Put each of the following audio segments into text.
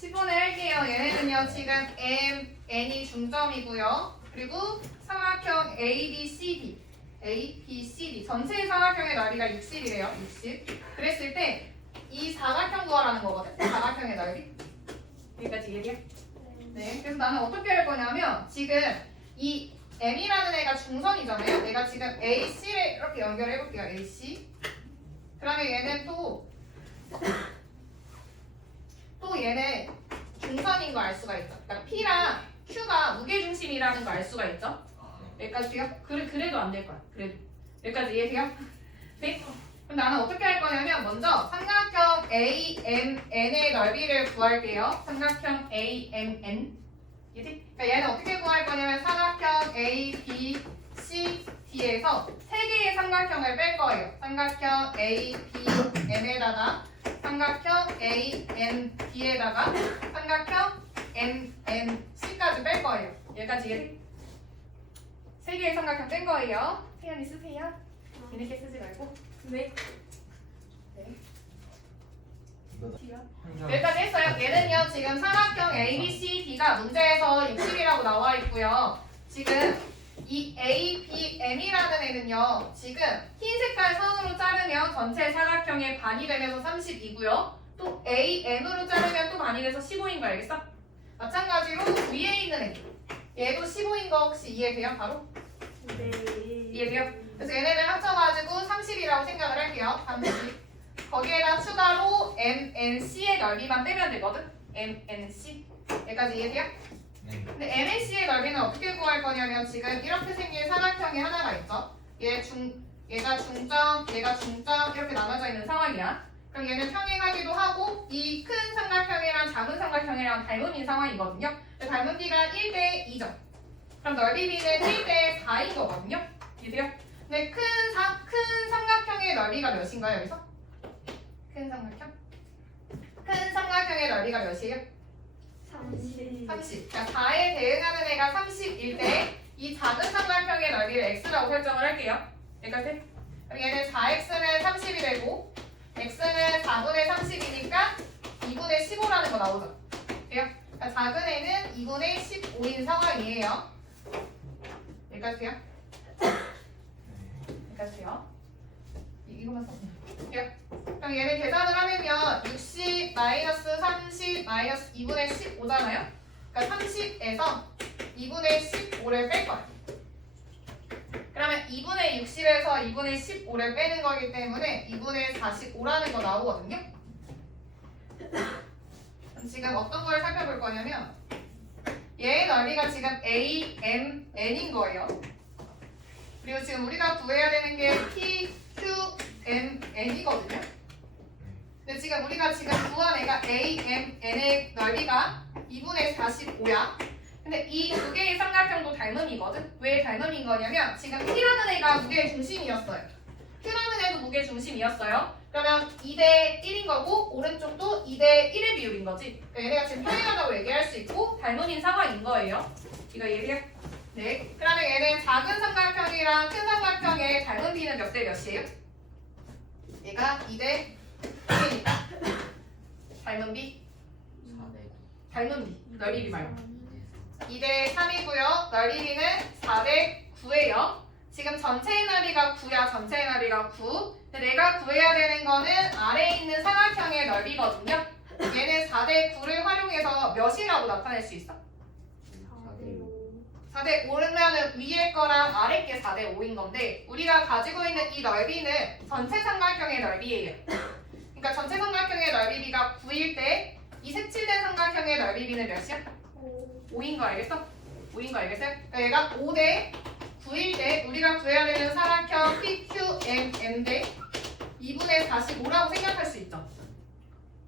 10번을 할게요. 얘네는요 지금 M, N이 중점이고요. 그리고 삼각형 A, B, C, D A, B, C, D 전체 삼각형의 넓이가 60이래요. 60. 그랬을 때 이 사각형 구하라는 거거든. 사각형의 넓이. 여기까지 이해돼요? 네. 그래서 나는 어떻게 할 거냐면 지금 이 M이라는 애가 중선이잖아요. 내가 지금 AC를 이렇게 연결해 볼게요. AC. 그러면 얘는 또 얘는 중선인 거 알 수가 있죠. 그러니까 P랑 Q가 무게중심이라는 거 알 수가 있죠. 여기까지 돼요? 그래도 안 될 거야. 그래도 여기까지 이해돼요? 네? 그럼 나는 어떻게 할 거냐면 먼저 삼각형 AMN의 넓이를 구할게요. 삼각형 AMN. 이해돼? 그러니까 얘는 어떻게 구할 거냐면 삼각형 A, B, C, D에서 세 개의 삼각형을 뺄 거예요. 삼각형 A, B, M에다가 삼각형 A, M, D에다가 삼각형 M, N, C까지 뺄 거예요. 여기까지 이해돼? 세 개의 삼각형 뺀 거예요. 태연이 쓰세요. 뒤늦게 쓰지 말고. 네. 여기까지 했어요. 얘는요 지금 삼각형 A, B, C, D가 문제에서 60이라고 나와 있고요. 지금 이 A, B, M이라는 애는요 지금 흰 색깔 선으로 자르면 전체 사각형의 반이 되면서 30이고요. 또 A, M으로 자르면 또 반이 돼서 15인 거 알겠어? 마찬가지로 위에 있는 애 얘도 15인 거 혹시 이해돼요? 바로? 네. 이해돼요? 그래서 얘네를 합쳐가지고 30이라고 생각을 할게요. 30. 거기에다 추가로 MNC의 넓이만 빼면 되거든? MNC. 여기까지 이해돼요? 네. 근데 MNC의 넓이는 어떻게 구할 거냐면 지금 이렇게 생긴 사각형이 하나가 있죠? 얘가 중점, 얘가 중점 이렇게 나눠져 있는 상황이야. 그럼 얘는 평행하기도 하고 이 큰 삼각형이랑 작은 삼각형이랑 닮음인 상황이거든요. 닮음비가 1대 2죠. 그럼 넓이비는 1대 4인 거거든요. 이해돼요? 근데 큰 삼각형의 넓이가 몇인가요 여기서? 큰 삼각형? 큰 삼각형의 넓이가 몇이에요? 30. 30. 그러니까 4에 대응하는 애가 30일 때 이 작은 삼각형의 넓이를 x라고 설정을 할게요. 여기까지. 그럼 얘는 4x는 30이 되고 x는 4분의 30이니까 2분의 15라는 거 나오죠. 돼요? 그러니까 작은 애는 2분의 15인 상황이에요. 여기까지 돼요? 여기까지 돼요? 이거만 써요. 그럼 얘를 계산을 하면요 60 마이너스 30 마이너스 2분의 15잖아요. 그러니까 30에서 2분의 15를 뺄 거야. 그러면 2분의 60에서 2분의 15를 빼는 거기 때문에 2분의 45라는 거 나오거든요. 그럼 지금 어떤 걸 살펴볼 거냐면 얘의 넓이가 지금 A, M, N인 거예요. 그리고 지금 우리가 구해야 되는 게 P, Q, M, N이거든요. 근데 지금 우리가 지금 구한 애가 A, M, N의 넓이가 2분의 45야. 근데 이 두 개의 삼각형도 닮음이거든. 왜 닮음인 거냐면 지금 P라는 애가 무게의 중심이었어요. Q라는 애도 무게의 중심이었어요. 그러면 2대 1인 거고 오른쪽도 2대 1의 비율인 거지. 그러니까 얘네가 지금 평행하다고 얘기할 수 있고 닮음인 상황인 거예요. 이거 이해돼요? 네. 그러면 얘는 작은 삼각형이랑 큰 삼각형의 닮음비는 몇 대 몇이에요? 얘가 2대 1이니까 닮음비? 4대 닮음비 넓이비 말고 2대 3이고요. 넓이비는 4대 9예요. 지금 전체의 넓이가 9야. 전체의 넓이가 9. 근데 내가 구해야 되는 거는 아래에 있는 삼각형의 넓이거든요. 얘는 4대 9를 활용해서 몇이라고 나타낼 수 있어? 4대 5면 위에 거랑 아래 게 4대 5인 건데 우리가 가지고 있는 이 넓이는 전체 삼각형의 넓이에요. 그러니까 전체 삼각형의 넓이비가 9일 때 이 색칠된 삼각형의 넓이비는 몇이야? 5인 거 알겠어? 5인 거 알겠어요? 그러니까 얘가 5대 9일 때 우리가 구해야 되는 삼각형 PQMM 대 2분의 45라고 생각할 수 있죠.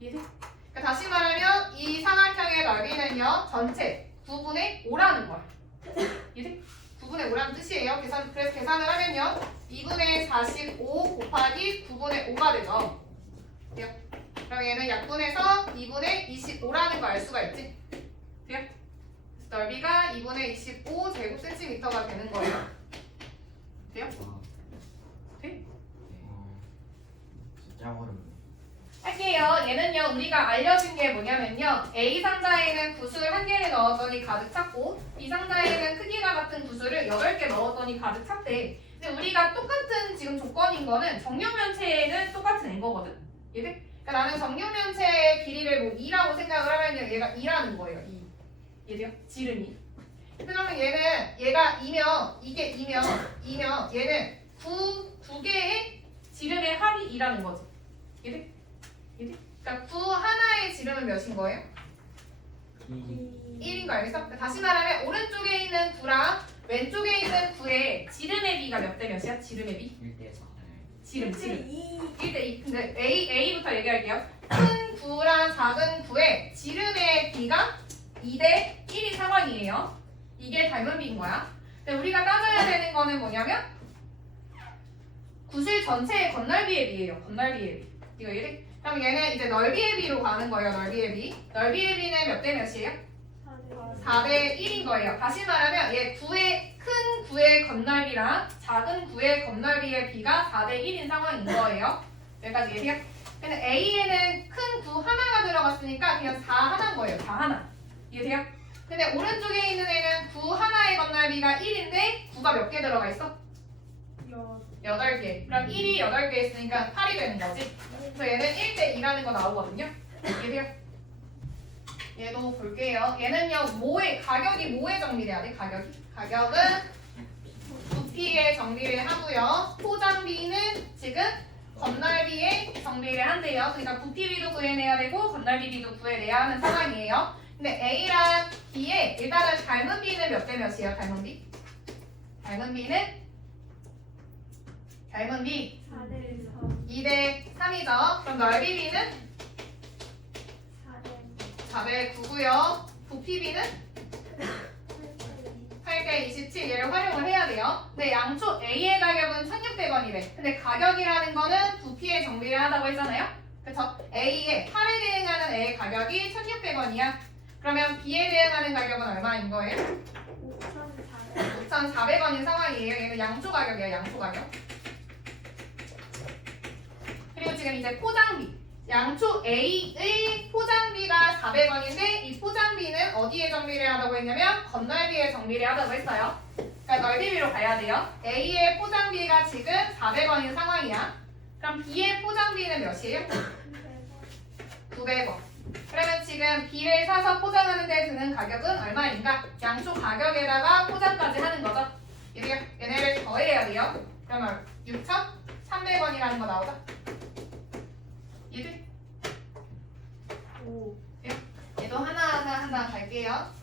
이해돼? 그러니까 다시 말하면 이 삼각형의 넓이는요 전체 9분의 5라는 거야. 이해돼? 9분의 5라는 뜻이에요. 그래서 계산을 하면요 2분의 45 곱하기 9분의 5가 되죠. 돼요? 그럼 얘는 약분해서 2분의 25라는 거 알 수가 있지? 돼요? 넓이가 2분의 25 제곱센티미터가 되는 거예요. 돼요? 돼? 진짜 어렵네. 할 수 할게요. 얘는요 우리가 알려준 게 뭐냐면요 A 상자에는 구슬 1개를 넣었더니 가득 찼고 B 상자에는 크기가 같은 구슬을 8개 넣었더니 가득 찼대. 근데 우리가 똑같은 지금 조건인 거는 정육면체는 똑같은 인 거거든. 얘들? 그러니까 나는 정육면체의 길이를 뭐 2라고 생각을 하면 얘가 2라는 거예요. 2. 얘들요? 지름이. 그러면 얘가 2면 이게 2면 얘는 9 개의 지름의 합이 2라는 거지. 얘들? 그러니까 9 하나의 지름은 몇인 거예요? 1인 거 알겠어? 그러니까 다시 말하면 오른쪽에 있는 9랑 왼쪽에 있는 9의 지름의 비가 몇 대 몇이야? 지름의 비? 1대 4. 지름. 2. 1대2. 근데 A부터 얘기할게요. 큰 9랑 작은 9의 지름의 비가 2대 1인 상황이에요. 이게 닮은 비인 거야. 근데 우리가 따져야 되는 거는 뭐냐면 구슬 전체의 건널비의 비예요. 건널비의 비. 이거 이래? 그럼 얘는 이제 넓이의 비로 가는 거예요. 넓이의 비. 넓이의 비는 몇 대 몇이에요? 4대 1인 거예요. 다시 말하면 얘 큰 9의 건널비랑 작은 9의 건널비의 비가 4대 1인 상황인 거예요. 여기까지 이해해요? 근데 A에는 큰 9 하나가 들어갔으니까 그냥 4 하나인 거예요. 4 하나. 이해돼요? 근데 오른쪽에 있는 애는 9 하나의 건널비가 1인데 9가 몇 개 들어가 있어? 8개. 그럼 1이 8개 있으니까 8이 되는 거지. 그래서 얘는 1대 2라는 거 나오거든요. 이해돼요? 얘도 볼게요. 얘는요, 가격이 뭐에 정비돼야 돼? 가격은 부피에 정비를 하고요. 포장비는 지금 건널비에 정비를 한대요. 그러니까 부피비도 구해내야 되고 건널비비도 구해내야 하는 상황이에요. 근데 A랑 B에 일단은 닮은 B는 몇 대 몇이에요? 닮은 B? 닮은 B 4대 3. 2대 3이죠. 그럼 넓이 B는 4대 9고요. 부피 B는 8대 27. 얘를 활용을 해야 돼요. 근데 양초 A의 가격은 1,600원이래. 근데 가격이라는 거는 부피에 정비를 하다고 했잖아요. 그쵸? A에 8에 대응하는 A의 가격이 1,600원이야. 그러면 B에 대응하는 가격은 얼마인 거예요? 5,400원인 상황이에요. 얘는 양초 가격이에요. 양초 가격. 그리고 지금 이제 포장비. 양초 A의 포장비가 400원인데 이 포장비는 어디에 정비를 하다고 했냐면 건널비에 정비를 하다고 했어요. 그러니까 넓이비로 가야 돼요. A의 포장비가 지금 400원인 상황이야. 그럼 B의 포장비는 몇이에요? 900원. 그러면 지금 B를 사서 포장하는 데 드는 가격은 얼마인가? 양초 가격에다가 포장까지 하는 거죠. 얘네를 더해야 돼요. 그러면 6,300원이라는 거 나오죠? 얘들? 얘도 하나 갈게요.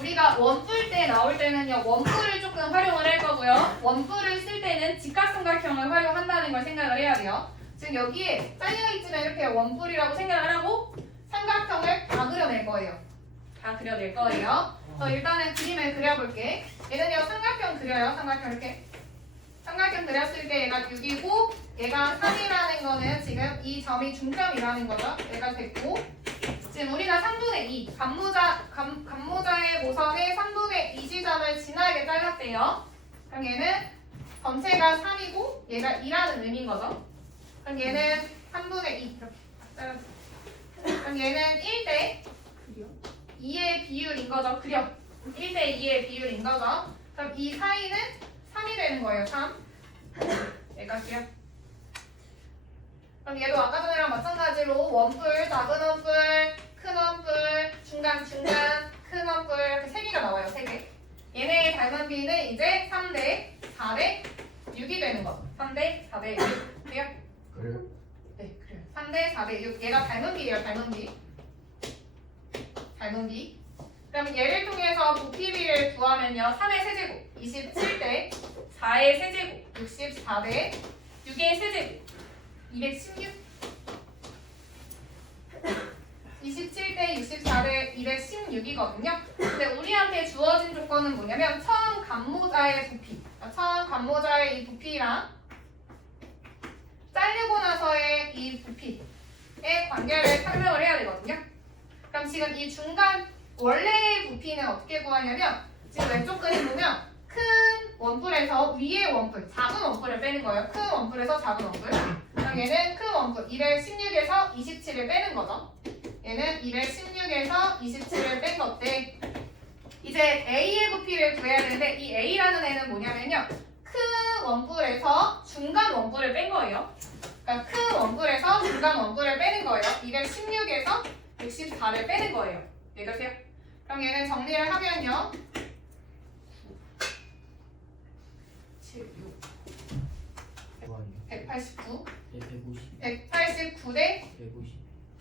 우리가 원뿔 때 나올 때는요, 원뿔을 조금 활용을 할 거고요. 원뿔을 쓸 때는 직각삼각형을 활용한다는 걸 생각을 해야 돼요. 지금 여기에 잘려있지만 이렇게 원뿔이라고 생각을 하고 삼각형을 다 그려낼 거예요. 다 그려낼 거예요. 일단은 그림을 그려볼게. 얘는요, 삼각형 그려요. 삼각형 이렇게. 삼각형 그렸을 때 얘가 6이고 얘가 3이라는 거는 지금 이 점이 중점이라는 거죠. 얘가 됐고 지금 우리가 3분의 2 감모자의 모선의 3분의 2 지점을 지나게 잘랐대요. 그럼 얘는 전체가 3이고 얘가 2라는 의미인 거죠. 그럼 얘는 3분의 2 이렇게 잘랐어요. 그럼 얘는 1대 2의 비율인 거죠. 그려. 1대 2의 비율인 거죠. 그럼 이 사이는 3이 되는 거예요. 3. 여기까지요. 그럼 얘도 아까 전이랑 마찬가지로 원뿔, 작은 원뿔, 큰 원뿔, 중간, 큰 원뿔 이렇게 3개가 나와요. 3개. 얘네의 닮은 비는 이제 3대 4대 6이 되는 거죠. 3대 4대 6. 돼요? 그래요? 네, 그래요. 3대 4대 6. 얘가 닮은 비예요. 닮은 비. 그럼 얘를 통해서 부피비를 구하면요. 3의 세제곱 27대 4의 세제곱 64대 6의 세제곱 216 27대 64대 216이거든요. 근데 우리한테 주어진 조건은 뭐냐면 처음 감모자의 부피 처음 감모자의 이 부피랑 자르고 나서의 이 부피의 관계를 설명을 해야 되거든요. 그럼 지금 이 중간 원래의 부피는 어떻게 구하냐면 지금 왼쪽 그림 보면 큰 원뿔에서 위의 원뿔, 작은 원뿔을 빼는 거예요. 큰 원뿔에서 작은 원뿔. 그럼 그럼 얘는 큰 원뿔 1의 16에서 27을 빼는 거죠. 얘는 1의 16에서 27을 뺀 건데 이제 A의 부피를 구해야 되는데 이 A라는 애는 뭐냐면요. 큰 원뿔에서 중간 원뿔을 뺀 거예요. 그러니까 큰 원뿔에서 중간 원뿔을 빼는 거예요. 1의 16에서 64를 빼는 거예요. 이해가세요? 그럼 얘는 정리를 하면요. 7, 6, 189, 189 대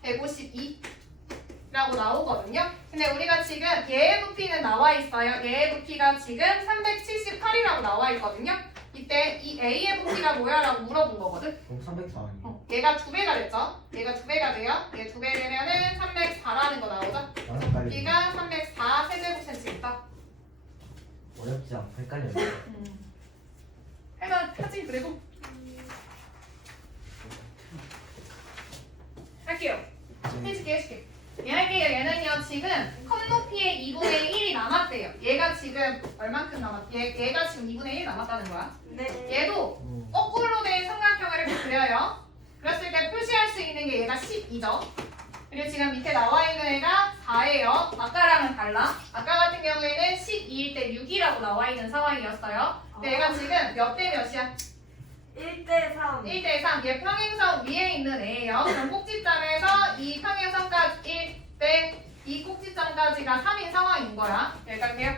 152라고 나오거든요. 근데 우리가 지금 얘의 부피는 나와 있어요. 얘의 부피가 지금 378이라고 나와 있거든요. 이때 이 A의 부피가 뭐야? 라고 물어본 거거든. 그럼 304 아니에요? 얘가 2배가 됐죠? 얘가 2배가 돼요. 얘 2배 되면은 304라는 거 나오죠? 나는 빨리 여기가 304 세제곱센티미터. 어렵지 않고 헷갈려요. 할만하지 그래도? 할게요. 해줄게. 얘 할게요. 얘는요 지금 컵 높이의 2분의 1이 남았대요. 얘가 지금 얼만큼 얘가 지금 2분의 1 남았다는 거야. 네. 얘도 거꾸로 된 삼각형을 이렇게 그려요. 그랬을 때 표시할 수 있는 게 얘가 12죠. 그리고 지금 밑에 나와 있는 애가 4예요. 아까랑은 달라. 아까 같은 경우에는 12일 때 6이라고 나와 있는 상황이었어요. 근데 얘가 지금 몇 대 몇이야? 1대 3. 1대 3. 얘 평행선 위에 있는 애예요. 그럼 꼭지점에서 이 평행선까지 1대 이 꼭지점까지가 3인 상황인 거야. 여기까지 돼요?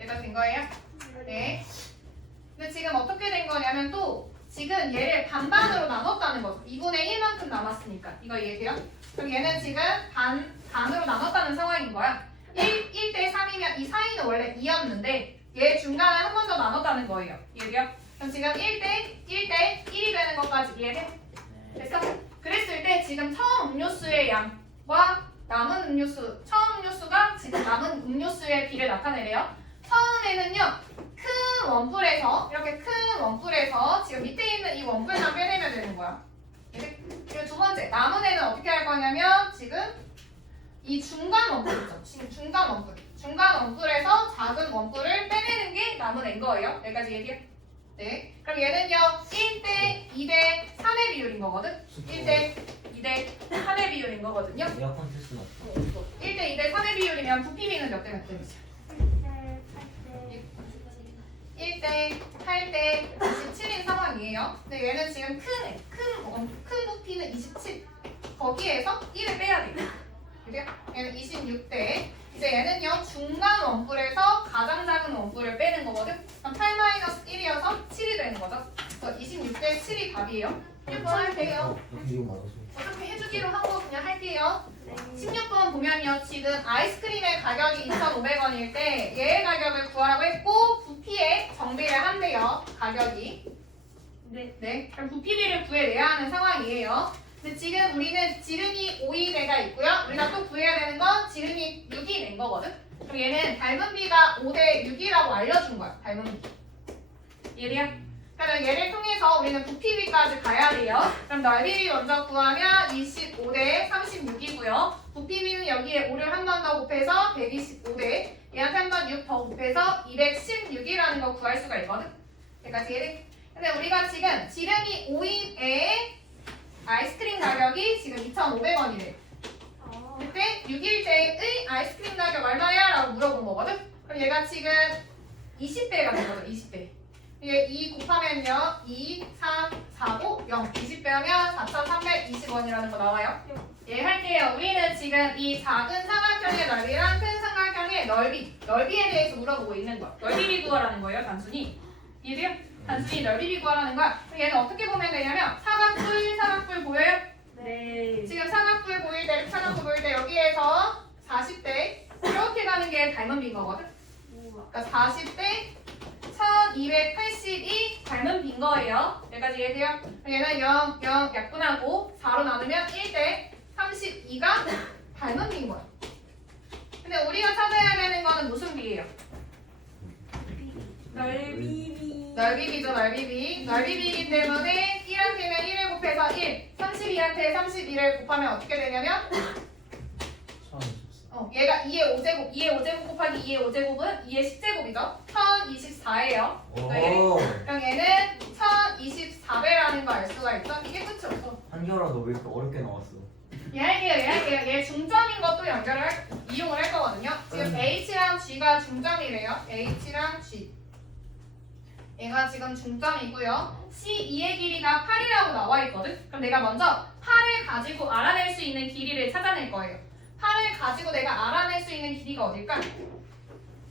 여기까지 된 거예요? 네. 근데 지금 어떻게 된 거냐면 또 지금 얘를 반반으로 나눴다는 거죠. 2분의 1만큼 남았으니까. 이거 이해돼요? 그럼 얘는 지금 반으로 나눴다는 상황인 거야. 1대 3이면 이 사이는 원래 2였는데 얘 중간에 한 번 더 나눴다는 거예요. 이해돼요? 그럼 지금 1대 1이 되는 것까지 이해돼? 됐어? 그랬을 때 지금 처음 음료수의 양과 남은 음료수, 처음 음료수가 지금 남은 음료수의 비를 나타내래요. 처음에는요, 큰 원뿔에서, 이렇게 큰 원뿔에서 지금 밑에 있는 이 원뿔만 빼내면 되는 거야. 그리고 두 번째, 남은 애는 어떻게 할 거냐면 지금 이 중간 원뿔 있죠? 지금 중간 원뿔. 중간 원뿔에서 작은 원뿔을 빼내는 게 남은 애인 거예요. 여기까지 얘기해. 네. 그럼 얘는요, 1대 2대 3의 비율인 거거든? 1대 2대 3의 비율인 거거든요. 에어컨 테스트 맞죠? 1대 2대 3의 비율이면 부피비는 몇 대 몇 대이죠? 1대 8대 27인 상황이에요. 근데 얘는 지금 큰 부피는 27. 거기에서 1을 빼야 돼요. 그래요? 얘는 26대. 이제 얘는요, 중간 원뿔에서 가장 작은 원뿔을 빼는 거거든? 그럼 8-1이어서 7이 되는 거죠? 그래서 26대 7이 답이에요. 6번 할게요. 이거 맞았어. 어차피 해주기로 하고 그냥 할게요. 16번 보면요. 지금 아이스크림의 가격이 2,500원일 때 얘의 가격을 구하라고 했고 부피에 정비를 한대요. 가격이. 네. 그럼 부피비를 구해내야 하는 상황이에요. 근데 지금 우리는 지름이 5이대가 있고요. 우리가 또 구해야 되는 건 지름이 6이 된 거거든. 그럼 얘는 닮은 비가 5대 6이라고 알려준 거야. 닮은 비. 이해돼요? 그러면 얘를 통해서 우리는 부피비까지 가야 돼요. 그럼 넓이비 먼저 구하면 25대 36이고요. 부피비는 여기에 5를 한 번 더 곱해서 125대 얘한테 한 번 6 더 곱해서 216이라는 거 구할 수가 있거든. 여기까지 이해돼? 근데 우리가 지금 지름이 5인 애의 아이스크림 가격이 지금 2,500원이래. 그때 6일째의 아이스크림 가격 얼마야? 라고 물어본 거거든. 그럼 얘가 지금 20배가 된 거죠. 20배. 이게 2 곱하면요. 2, 3, 4, 5, 0. 20배 하면 4,320원이라는 거 나와요. 예, 할게요. 우리는 지금 이 작은 삼각형의 넓이랑 큰 삼각형의 넓이에 대해서 물어보고 있는 거야. 넓이비 구하라는 거예요, 단순히. 이해돼요? 단순히 넓이비 구하라는 거야. 그럼 얘는 어떻게 보면 되냐면 사각뿔 보여요? 네. 지금 사각뿔 보일 때, 사각뿔 보일 때 여기에서 40대 이렇게 가는 게 닮은 비인 거거든. 그러니까 40대 1282 닮은 비인 거예요. 여기까지 이해돼요? 얘는 0, 0 약분하고 4로 나누면 1대 32가 닮은 비인 거야. 근데 우리가 찾아야 되는 거는 무슨 비예요? 넓이비죠, 넓이비. 넓이비이기 때문에 1한테는 1을 곱해서 1, 32한테 32를 곱하면 어떻게 되냐면 얘가 2의 5제곱, 2의 5제곱 곱하기 2의 5제곱은 2의 10제곱이죠. 1024예요. 오. 그럼 얘는 1024배라는 거 알 수가 있죠? 이게 끝이 없어. 한결아 너 왜 이렇게 어렵게 나왔어? 얘 얘 중점인 것도 이용을 할 거거든요. 지금 H랑 G가 중점이래요. H랑 G. 얘가 지금 중점이고요. C2의 길이가 8이라고 나와 있거든. 그럼 내가 먼저 8을 가지고 알아낼 수 있는 길이를 찾아낼 거예요. 8을 가지고 내가 알아낼 수 있는 길이가 어딜까?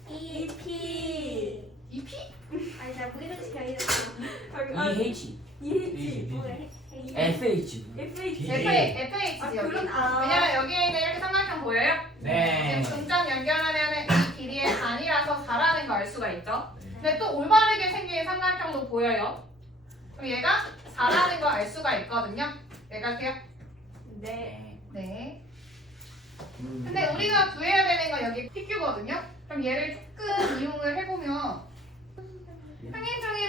EP. 2P? 아니 나 무게중심이 아니라. EH EH. 뭐래? FH FH. FH지 아 여기. 그런 왜냐면 여기에 있는 이렇게 삼각형 보여요? 네. 지금 중점 연결하면은 이 길이의 반이라서 4라는 거 알 수가 있죠. 네. 근데 또 올바르게 생긴 삼각형도 보여요. 그럼 얘가 4라는 거 알 수가 있거든요. 내갈게요. 네. 네. 근데 우리가 구해야 되는 건 여기 PQ거든요. 그럼 얘를 조금 이용을 해보면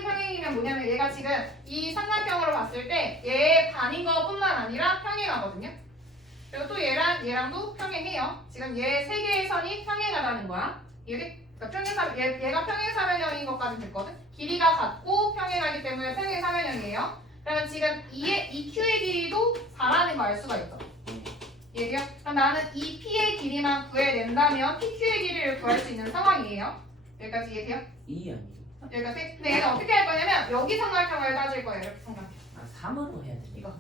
평행이면 뭐냐면 얘가 지금 이 삼각형으로 봤을 때 얘의 반인 것뿐만 아니라 평행하거든요. 그리고 또 얘랑도 평행해요. 지금 얘 세 개의 선이 평행하다는 거야. 그러니까 얘가 평행사변형인 것까지 됐거든. 길이가 같고 평행하기 때문에 평행사변형이에요. 그러면 지금 2Q의 길이도 4라는 거 알 수가 있죠. 얘기요? 그럼 나는 이 P의 길이만 구해낸다면 PQ의 길이를 구할 수 있는 상황이에요. 여기까지 이해돼요? E 아니고 여기까지? 근데 얘는 어떻게 할 거냐면 여기 삼각형을 따질 거예요. 이렇게 삼각형. 3으로 해야 돼 이거.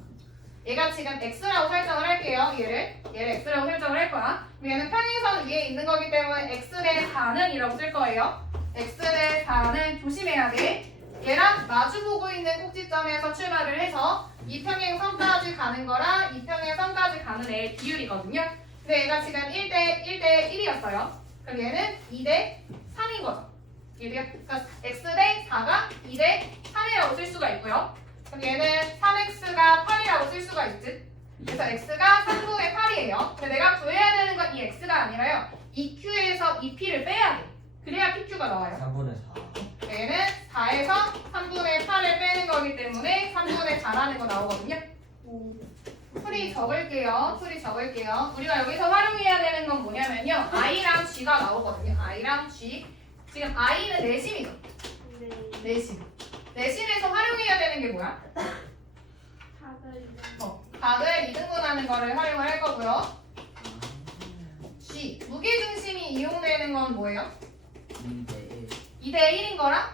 얘가 지금 X라고 설정을 할게요. 얘를 X라고 설정을 할 거야. 그럼 얘는 평행선 위에 있는 거기 때문에 X대 4는 이라고 쓸 거예요. X대 4는 조심해야 돼. 얘랑 마주보고 있는 꼭지점에서 출발을 해서 이평행선까지 가는 거랑 이평행선까지 가는 애의 비율이거든요. 근데 얘가 지금 1대 1이었어요. 그럼 얘는 2대 3인 거죠. 이해돼요? 그러니까 X대 4가 2대 3이라고 쓸 수가 있고요. 그럼 얘는 3X가 8이라고 쓸 수가 있지. 그래서 X가 3분의 8이에요. 근데 내가 구해야 되는 건 이 X가 아니라요. 이 Q에서 이 P를 빼야 돼. 그래야 PQ가 나와요. 3분의 4. 얘는 4에서 3분의 8을 빼는 거기 때문에 3분의 4라는 거 나오거든요. 풀이 적을게요. 우리가 여기서 활용해야 되는 건 뭐냐면요. I랑 G가 나오거든요. I랑 G. 지금 I는 내심이죠. 네. 내심에서 활용해야 되는 게 뭐야? 각을 2등분하는 거를 활용을 할 거고요. G. 무게중심이 이용되는 건 뭐예요? 2대 1인 거랑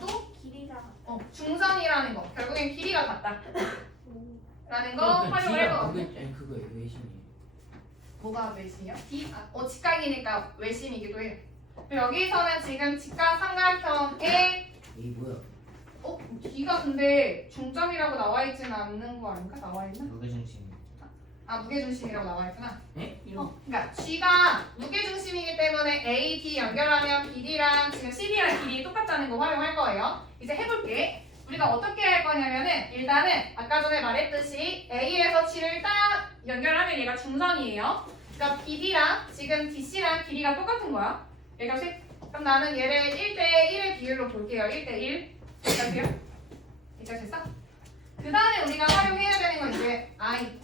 또? 길이가. 중선이라는 거. 결국엔 길이가 같다. 라는 거 활용을 할 거거든요. 그거 외심이에요. 뭐가 외심이요? 직각이니까 외심이기도 해요. 여기서는 지금 직각 삼각형에 이 뭐야? D가 근데 중점이라고 나와 있지는 않는 거 아닌가? 나와 있나? 무게중심. 무게중심이라고 나와 있구나. 네? 그러니까 G가 무게중심이기 때문에 A, D 연결하면 BD랑 지금 CD랑 길이 똑같다는 거 활용할 거예요. 이제 해볼게. 우리가 어떻게 할 거냐면은 일단은 아까 전에 말했듯이 A에서 G를 딱 연결하면 얘가 중선이에요. 그러니까 BD랑 지금 DC랑 길이가 똑같은 거야. 얘가 그럼 나는 얘를 1대 1의 비율로 볼게요. 1대 1. 이렇게요? 이제 됐어? 그 다음에 우리가 활용해야 되는 건 이제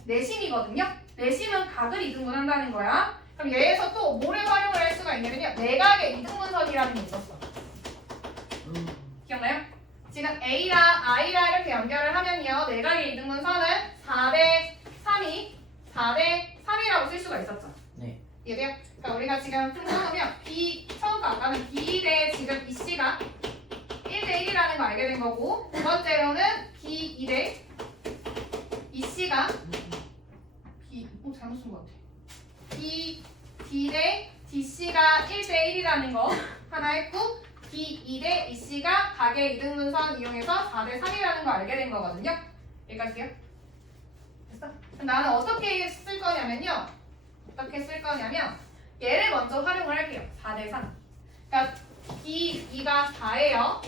내심이거든요. 내심은 각을 이등분한다는 거야. 그럼 얘에서 또 뭐를 활용을 할 수가 있냐면요. 내각의 이등분선이라는 게 있었어. 기억나요? 지금 A랑 I랑 이렇게 연결을 하면요. 내각의 이등분선은 4대 3이라고 쓸 수가 있었죠. 네. 이해돼요? 그러니까 우리가 지금 풀어보면 처음과 아까는 B 대 지금 EC가 1대 1이라는 거 알게 된 거고, 두 번째로는 B 2대 EC가 잘못 쓴 것 같아. B D 대 DC가 1대 1이라는 거 하나 했고, B 2대 EC가 각의 이등분선 이용해서 4대 3이라는 거 알게 된 거거든요. 여기까지요? 됐어? 그럼 나는 어떻게 쓸 거냐면요. 얘를 먼저 활용을 할게요. 4대 3. 그러니까 B2가 4예요.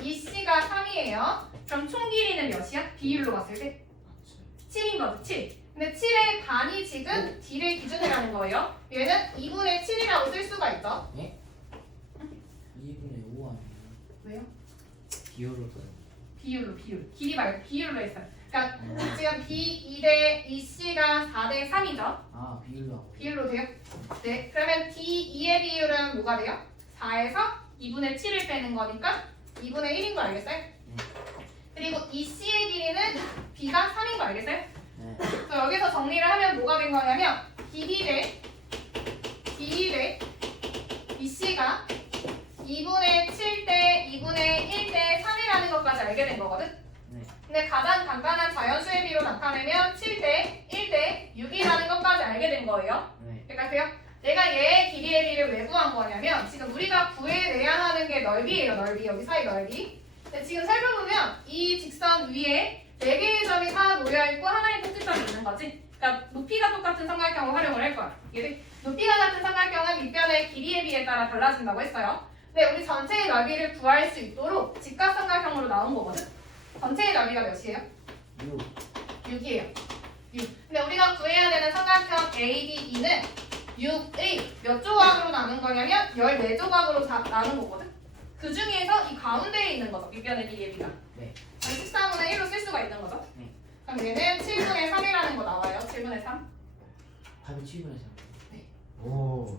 EC가 3이에요. 그럼 총 길이는 몇이야? 비율로 봤을 때? 7인 거죠, 7. 근데 7의 반이 지금 D를 기준이라는 거예요. 얘는 2분의 7이라고 쓸 수가 있죠. 2분의 5 아니에요? 왜요? 비율로 써요. 비율로. 길이 말고 비율로 했어요. 그러니까 지금 B2대 EC가 4대 3이죠. 비율로 하고. 비율로 돼요? 네. 그러면 D2의 비율은 뭐가 돼요? 4에서 2분의 7을 빼는 거니까 2분의 1인 거 알겠어요? 그리고 이 C의 길이는 B가 3인 거 알겠어요? 네. 그래서 여기서 정리를 하면 뭐가 된 거냐면 DB 대 BC가 2분의 7 대 2분의 1 대 3이라는 것까지 알게 된 거거든? 네. 근데 가장 간단한 자연수의 비로 나타내면 7 대 1 대 6이라는 것까지 알게 된 거예요. 네. 그러니까 내가 얘의 길이의 비를 왜 구한 거냐면 지금 우리가 구해내야 하는 게 넓이에요. 넓이. 여기 사이 넓이. 근데 지금 살펴보면 이 직선 위에 4개의 점이 다 놓여있고 하나의 꼭지점이 있는 거지. 그러니까 높이가 똑같은 삼각형을 활용을 할 거야. 얘들 높이가 같은 삼각형은 밑변의 길이에 비에 따라 달라진다고 했어요. 근데 우리 전체의 넓이를 구할 수 있도록 직각삼각형으로 나온 거거든. 전체의 넓이가 몇이에요? 6. 6이에요. 6. 근데 우리가 구해야 되는 삼각형 ADE는 6의 몇 조각으로 나눈 거냐면 14조각으로 나눈 거거든. 그 중에서 이 가운데에 있는 거죠. 밑변의 길이의 비가. 네. 14분의 1로 쓸 수가 있는 거죠. 네. 그럼 얘는 7분의 3이라는 거 나와요. 7분의 3. 답이 7분의 3. 오.